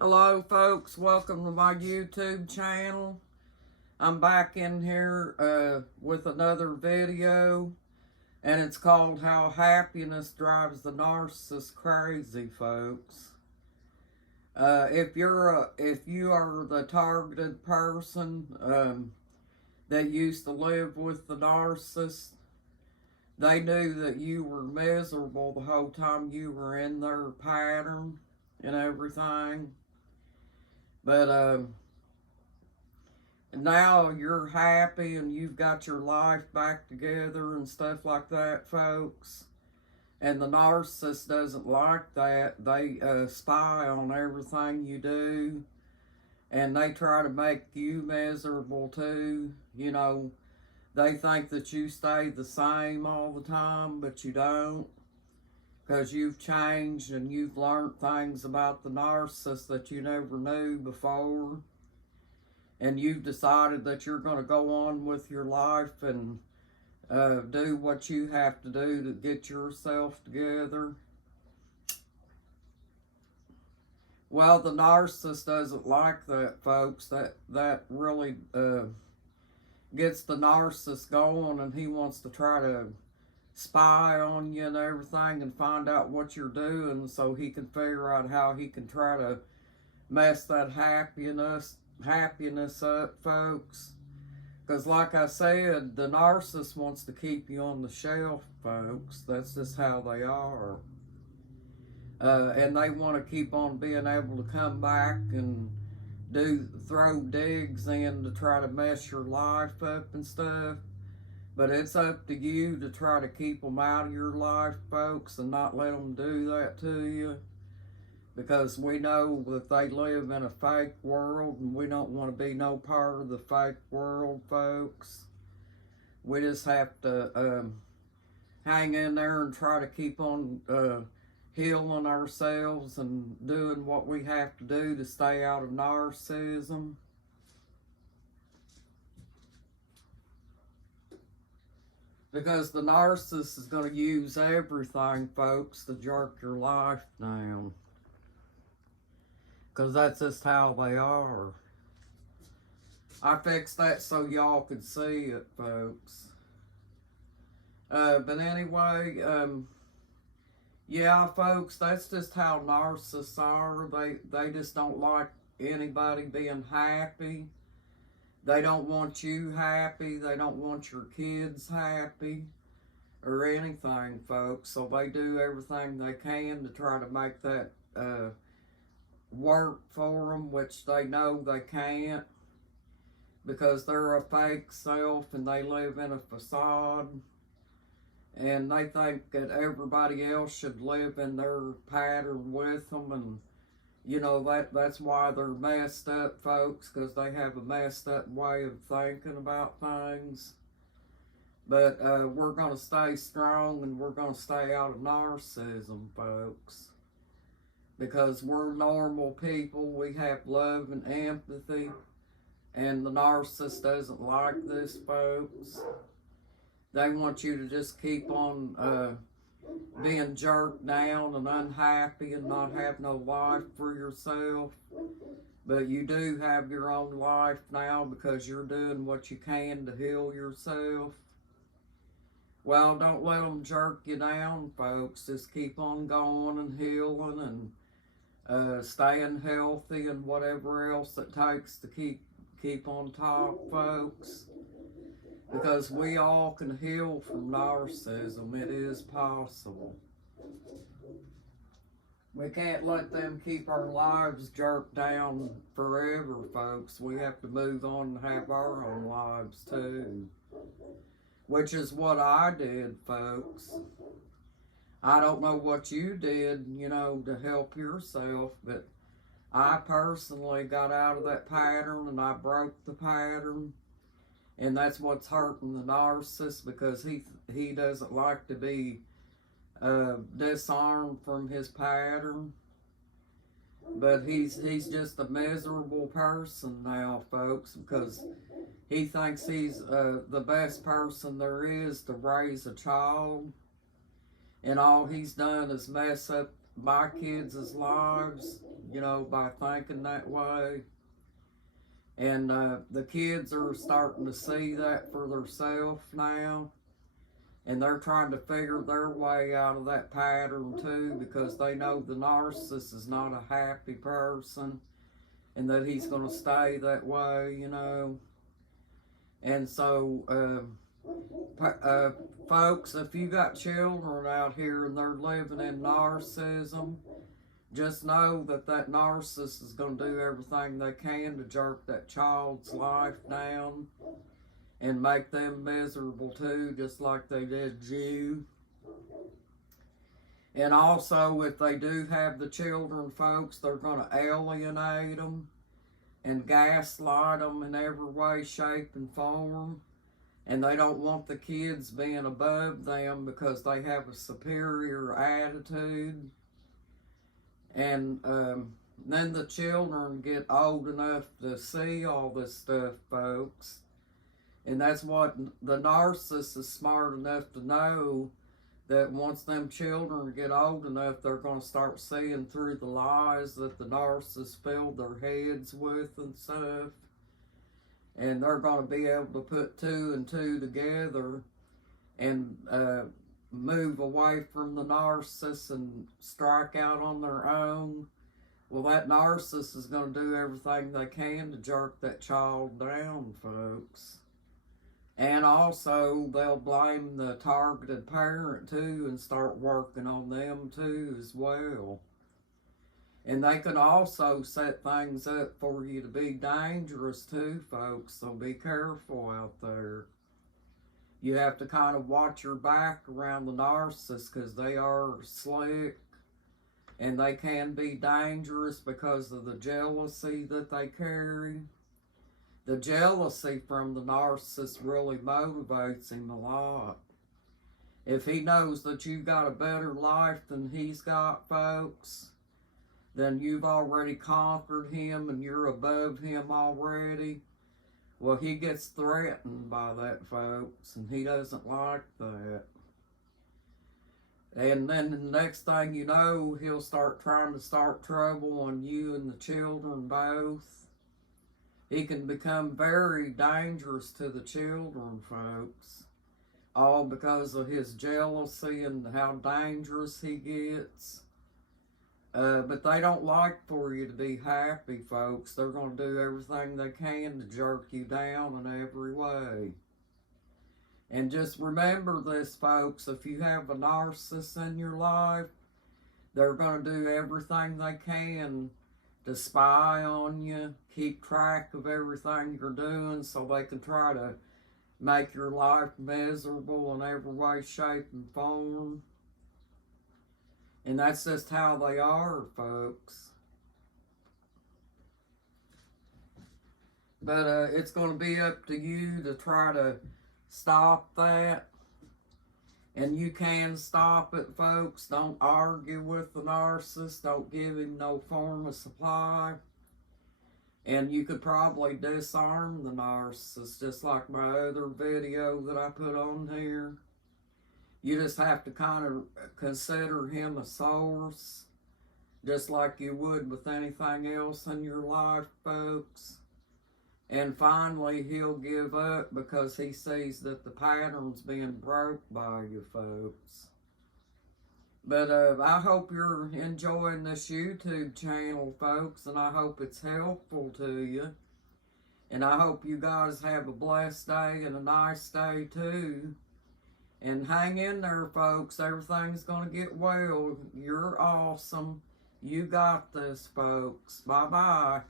Hello folks, welcome to my YouTube channel. I'm back in here with another video, and it's called How Happiness Drives the Narcissist Crazy, folks. If you are the targeted person that used to live with the narcissist, they knew that you were miserable the whole time you were in their pattern and everything. But now you're happy and you've got your life back together and stuff like that, folks. And the narcissist doesn't like that. They spy on everything you do. And they try to make you miserable too. You know, they think that you stay the same all the time, but you don't. Because you've changed and you've learned things about the narcissist that you never knew before. And you've decided that you're going to go on with your life and do what you have to do to get yourself together. Well, the narcissist doesn't like that, folks. That really gets the narcissist going, and he wants to try to spy on you and everything and find out what you're doing so he can figure out how he can try to mess that happiness up, folks. Because like I said, the narcissist wants to keep you on the shelf, folks. That's just how they are. And they want to keep on being able to come back and throw digs in to try to mess your life up and stuff. But it's up to you to try to keep them out of your life, folks, and not let them do that to you. Because we know that they live in a fake world, and we don't want to be no part of the fake world, folks. We just have to hang in there and try to keep on healing ourselves and doing what we have to do to stay out of narcissism. Because the narcissist is going to use everything, folks, to jerk your life down. Because that's just how they are. I fixed that so y'all could see it, folks. But anyway, yeah, folks, that's just how narcissists are. They just don't like anybody being happy. They don't want you happy. They don't want your kids happy or anything, folks. So they do everything they can to try to make that work for them, which they know they can't, because they're a fake self and they live in a facade. And they think that everybody else should live in their pattern with them, and you know, that's why they're messed up, folks, because they have a messed up way of thinking about things. But we're going to stay strong, and we're going to stay out of narcissism, folks. Because we're normal people. We have love and empathy. And the narcissist doesn't like this, folks. They want you to just keep on being jerked down and unhappy and not have no life for yourself. But you do have your own life now because you're doing what you can to heal yourself. Well, don't let them jerk you down, folks. Just keep on going and healing and staying healthy and whatever else it takes to keep on top, folks. Because we all can heal from narcissism. It is possible. We can't let them keep our lives jerked down forever, folks. We have to move on and have our own lives too. Which is what I did, folks. I don't know what you did, you know, to help yourself, but I personally got out of that pattern and I broke the pattern. And that's what's hurting the narcissist, because he doesn't like to be disarmed from his pattern. But he's just a miserable person now, folks, because he thinks he's the best person there is to raise a child. And all he's done is mess up my kids' lives you know, by thinking that way. And the kids are starting to see that for themselves now. And they're trying to figure their way out of that pattern too, because they know the narcissist is not a happy person and that he's going to stay that way, you know. And so, folks, if you got children out here and they're living in narcissism, just know that that narcissist is going to do everything they can to jerk that child's life down and make them miserable too, just like they did you. And also, if they do have the children, folks, they're going to alienate them and gaslight them in every way, shape, and form. And they don't want the kids being above them because they have a superior attitude. And then the children get old enough to see all this stuff, folks. And that's what the narcissist is smart enough to know, that once them children get old enough, they're going to start seeing through the lies that the narcissist filled their heads with and stuff. And they're going to be able to put two and two together and move away from the narcissist and strike out on their own. Well, that narcissist is going to do everything they can to jerk that child down, folks. And also, they'll blame the targeted parent too and start working on them too as well. And they can also set things up for you to be dangerous too, folks, so be careful out there. You have to kind of watch your back around the narcissist because they are slick and they can be dangerous because of the jealousy that they carry. The jealousy from the narcissist really motivates him a lot. If he knows that you've got a better life than he's got, folks, then you've already conquered him and you're above him already. Well, he gets threatened by that, folks, and he doesn't like that. And then the next thing you know, he'll start trying to start trouble on you and the children both. He can become very dangerous to the children, folks, all because of his jealousy and how dangerous he gets. But they don't like for you to be happy, folks. They're going to do everything they can to jerk you down in every way. And just remember this, folks, if you have a narcissist in your life, they're going to do everything they can to spy on you, keep track of everything you're doing so they can try to make your life miserable in every way, shape, and form. And that's just how they are, folks. But it's going to be up to you to try to stop that. And you can stop it, folks. Don't argue with the narcissist. Don't give him no form of supply. And you could probably disarm the narcissist, just like my other video that I put on here. You just have to kind of consider him a source, just like you would with anything else in your life, folks. And finally, he'll give up because he sees that the pattern's being broke by you, folks. But I hope you're enjoying this YouTube channel, folks, and I hope it's helpful to you. And I hope you guys have a blessed day and a nice day, too. And hang in there, folks. Everything's going to get well. You're awesome. You got this, folks. Bye-bye.